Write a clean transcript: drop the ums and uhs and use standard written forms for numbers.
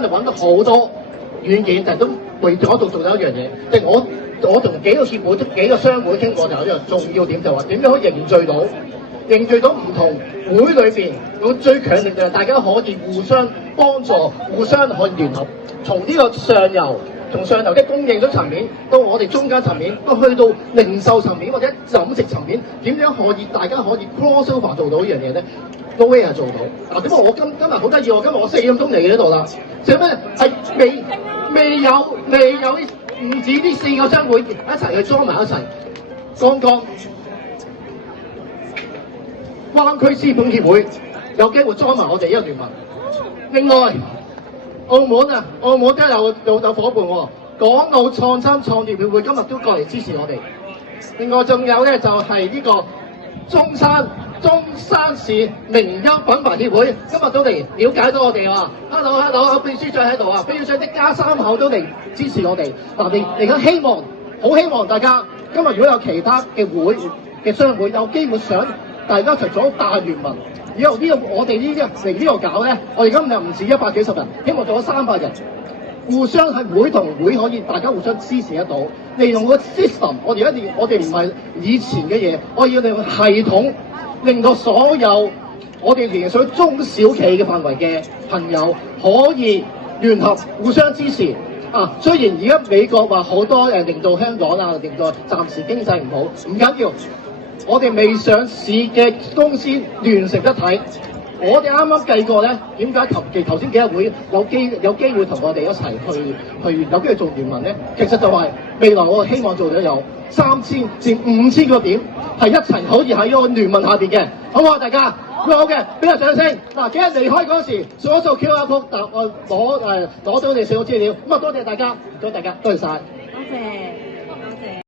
間就揾到好多軟件，但係都為咗做一樣嘢，即係我同幾個協會、幾個商會傾過，就有一樣重要點，就話點樣可以凝聚到唔同會裏邊，我最強力就係大家可以互相幫助、互相去聯合，從呢個上游嘅供應商層面，到我哋中間層面，都去到零售層面或者飲食層面，點樣可以大家可以 cross over 做到呢樣嘢咧？都會係做到。嗱，點解我今日好得意喎？今日我4點鐘嚟嘅呢度啦，做咩？係未有唔止呢4個商會一齊去裝埋一齊。剛剛灣區資本協會有機會裝埋我哋呢個聯盟。另外，澳門都有伙伴喎，港澳創新創業協會今日都過嚟支持我哋。另外仲有咧就係呢個中山市名優品牌協會今日都嚟了解到我哋話 ，hello， 秘書長喺度啊，秘書長一家3口都嚟支持我哋。嗱，嚟緊好希望大家今日如果有其他嘅會嘅商會有機會想大家除咗大聯盟，以後我哋嚟呢度搞咧，我哋今日唔止100幾十人，希望做咗300人。互相係會同會可以大家互相支持得到，利用個 system， 我哋唔係以前嘅嘢，我要利用系統，令到所有我哋連上中小企嘅範圍嘅朋友可以聯合互相支持。雖然而家美國話好多令到香港令到暫時經濟唔好，唔緊要，我哋未上市嘅公司聯成一體。我哋啱啱計過咧，點解頭先幾日會有機會同我哋一齊去有機會做聯盟咧？其實就係未來我希望做到有3000至5000個點，係一齊可以喺個聯盟下邊嘅，好唔好啊？大家好嘅，俾個掌聲。嗱，幾日離開嗰時掃一掃 QR code， 攞到你所有資料。咁啊，多謝大家，多謝晒。多謝。